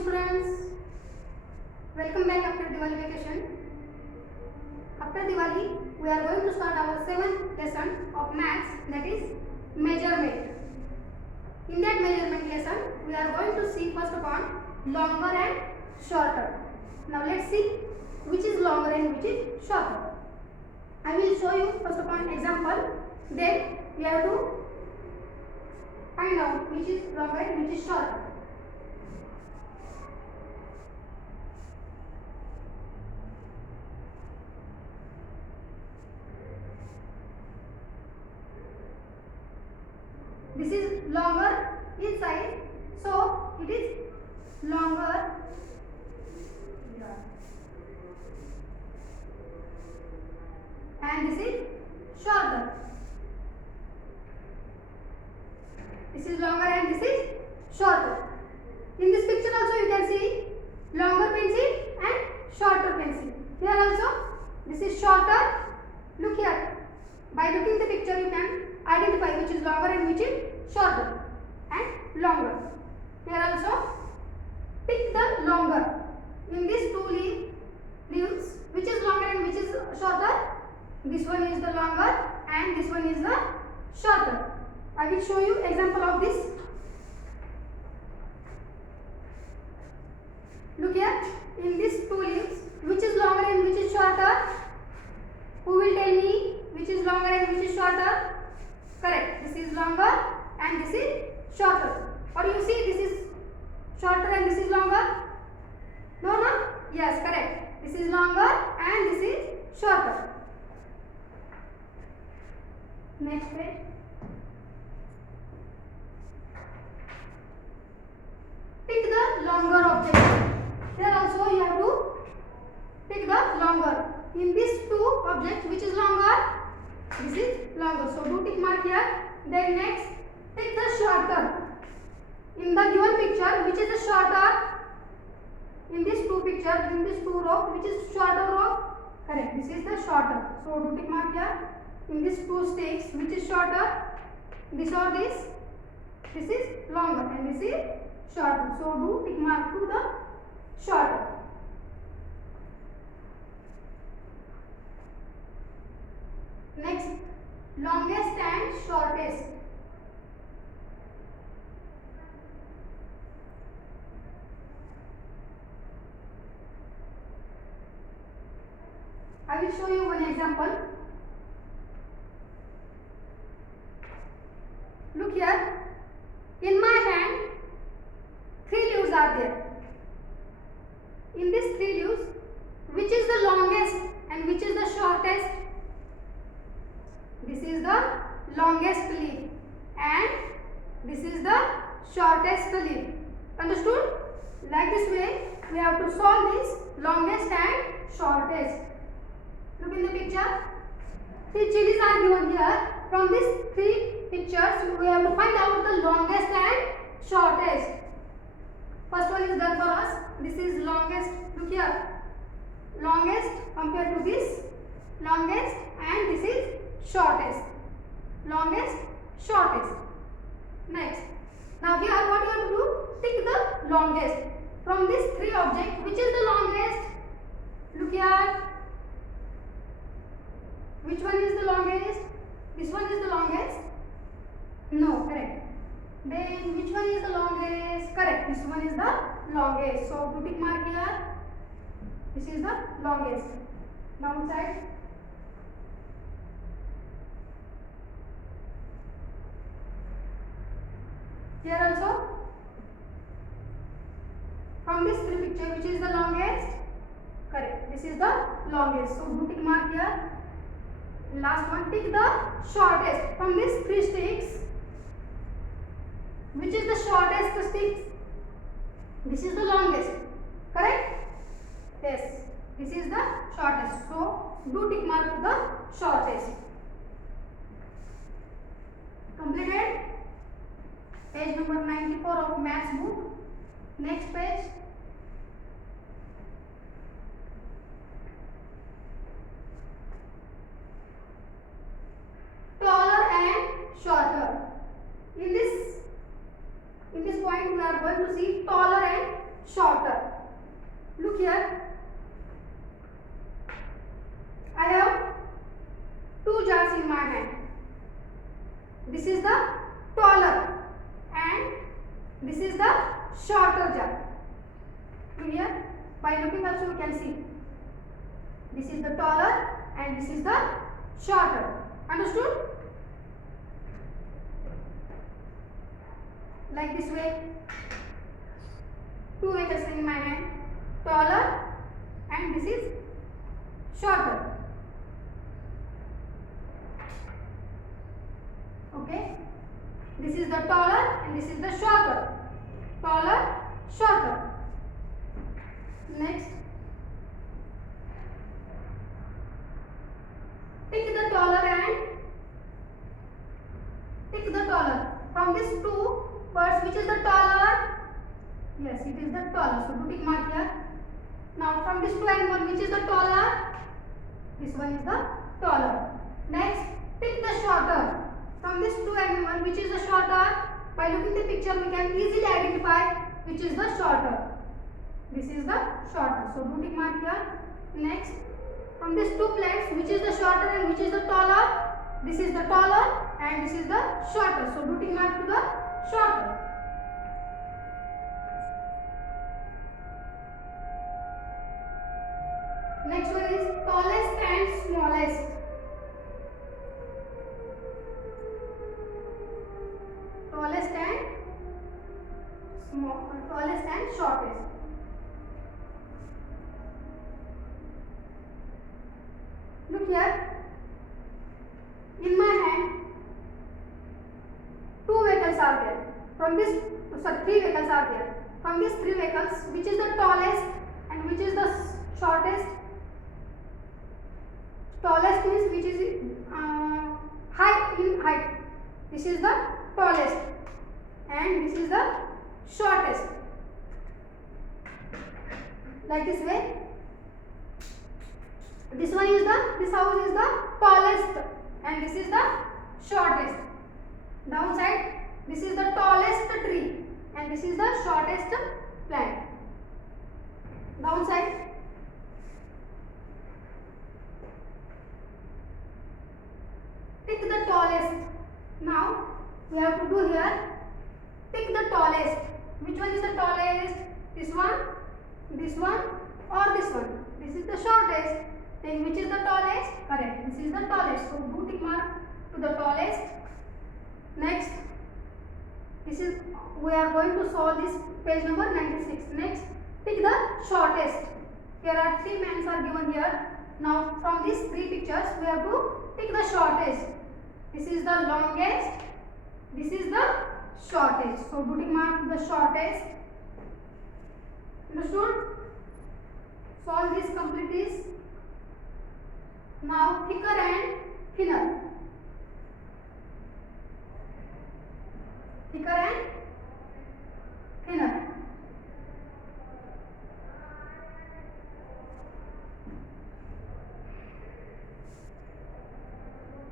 students. Welcome back after Diwali vacation. After Diwali, we are going to start our 7th lesson of maths, that is measurement. In that measurement lesson, we are going to see first upon longer and shorter. Now let's see which is longer and which is shorter. I will show you first upon example. Then we have to find out which is longer and which is shorter. This is longer in size, so it is longer and this is shorter. This is longer and this is shorter. In this picture also you can see longer pencil and shorter pencil. Here also this is shorter. Look here. By looking the picture you can identify which is longer and which is shorter and longer. Here also pick the longer. In these two leaves, which is longer and which is shorter? This one is the longer and this one is the shorter. I will show you example of this. Look here, in these two leaves, which is longer and which is shorter? Who will tell me which is longer and which is shorter? Correct. This is longer and this is shorter. Or you see this is shorter and this is longer? No, no? Yes, correct. This is longer and this is shorter. Next page. Pick the longer object. Here also you have to pick the longer. In these two objects, which is longer? This is longer. So do tick mark here. Then next, pick the shorter. In the given picture, which is the shorter? In these two pictures, in these two rows, which is shorter row? Correct. This is the shorter. So do tick mark here. In these two stakes, which is shorter? This or this? This is longer and this is shorter. So do tick mark to the shorter. Next, longest and shortest. I will show you one example. Look here. In my hand, 3 leaves are there. In these 3 leaves, which is the longest and which is the shortest? This is the longest leaf and this is the shortest leaf. Understood? Like this way, we have to solve this longest and shortest. Look in the picture. 3 chilies are given here. From these 3 pictures, we have to find out the longest and shortest. First one is done for us. This is longest. Look here. Longest compared to this. Longest and this is shortest. Longest, shortest. Next. Now here what you have to do? Pick the longest. From these 3 objects, which is the longest? Look here. Which one is the longest? This one is the longest? No, correct. Then which one is the longest? Correct. This one is the longest. So to tick mark here. This is the longest. Down side. Here also, from this 3 picture, which is the longest? Correct. This is the longest. So do tick mark here. Last one, tick the shortest. From these 3 sticks, which is the shortest sticks? This is the longest. Correct? Yes. This is the shortest. So do tick mark to the shortest. Completed? Page number 94 of maths book. Next page. Taller and shorter. In this point we are going to see taller and short. my hand. This is the taller and this is the shorter jar. Here, by looking also you can see. This is the taller and this is the shorter. Understood? Like this way. Two vehicles in my hand. Taller and this is shorter. Okay. This is the taller and this is the shorter. Taller, shorter. Next. Take the taller and take the taller. From these two birds, which is the taller? Yes, it is the taller. So do tick mark here. Now from these two animals, which is the taller? This one is the taller. Next, pick the shorter. From these two animals, which is the shorter? By looking at the picture, we can easily identify which is the shorter. This is the shorter. So do tick mark here. Next, from these two plates, which is the shorter and which is the taller? This is the taller and this is the shorter. So do tick mark to the shorter. Next one is tallest and smallest. Tallest and shortest. Look here. In my hand, two vehicles are there. From this, three vehicles are there. From these three vehicles, which is the tallest and which is the shortest? Tallest means which is high in height. This is the tallest and this is the shortest. Like this way. This house is the tallest and this is the shortest. Downside, this is the tallest tree and this is the shortest plant. Downside. Pick the tallest. Now we have to do here. Pick the tallest. Which one is the tallest? This one, or this one? This is the shortest. Then which is the tallest? Correct. This is the tallest. So do tick mark to the tallest. Next, we are going to solve this page number 96. Next, pick the shortest. Here are three men are given here. Now from these three pictures, we have to pick the shortest. This is the longest. This is the shortest. So do tick mark to the shortest. Understood? Solve this, complete this. Now thicker and thinner. Thicker and thinner.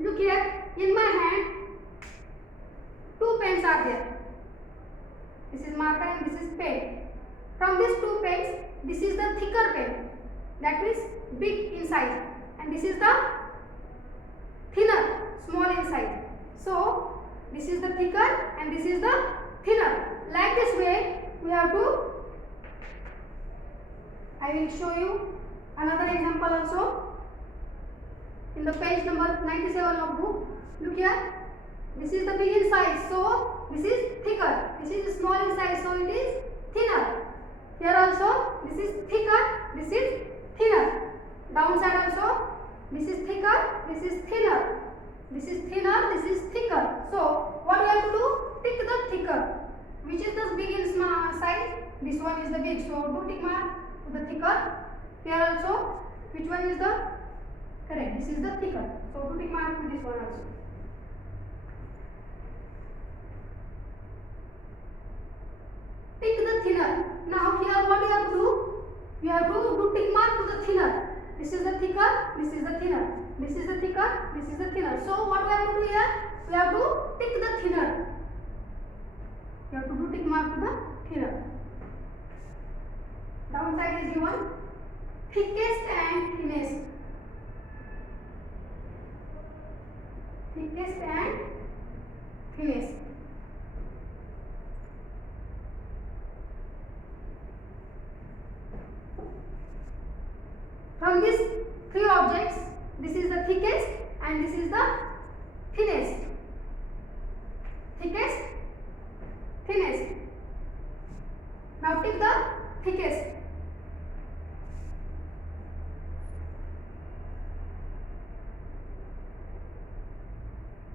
Look here, in my hand, two pens are there. This is marker and this is pen. From these two pens, this is the thicker pen. That means big in size. And this is the thinner, small in size. So, this is the thicker and this is the thinner. Like this way, we have to, I will show you another example also. In the page number 97 of book, look here. This is the big in size, so this is thicker. This is small in size, so it is thinner. Here also, this is thicker, this is thinner. Downside also, this is thicker, this is thinner. This is thinner, this is thicker. So, what we have to do? Pick the thicker. Which is the big in size? This one is the big. So, do tick mark to the thicker. Here also, which one is the correct? This is the thicker. So, do tick mark to this one also. Pick the thinner. Now, here what we have to do? We have to do tick mark to the thinner. This is the thicker, this is the thinner. This is the thicker, this is the thinner. So what we have to do here? We have to tick the thinner. You have to do tick mark to the thinner. Downside is given thickest and thinnest. thickest and thinnest. From these three objects, this is the thickest and this is the thinnest. Thickest, thinnest. Now pick the thickest.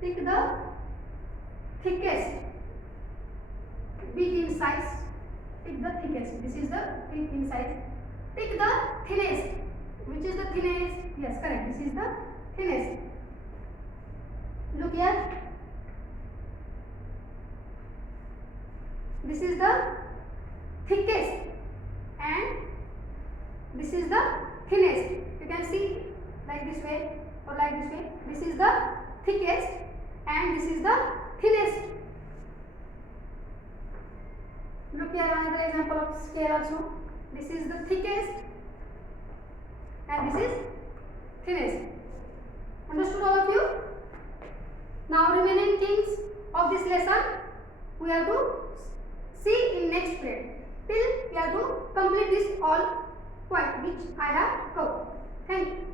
Pick the thickest. Big in size. Pick the thickest. This is the big in size. Pick the thinnest. Which is the thinnest? Yes, correct. This is the thinnest. Look here. This is the thickest and this is the thinnest. You can see like this way or like this way. This is the thickest and this is the thinnest. Look here, another example of scale also. This is the thickest and this is thinnest. Understood all of you? Now remaining things of this lesson we have to see in next period. Till we have to complete this all point which I have covered. Thank you.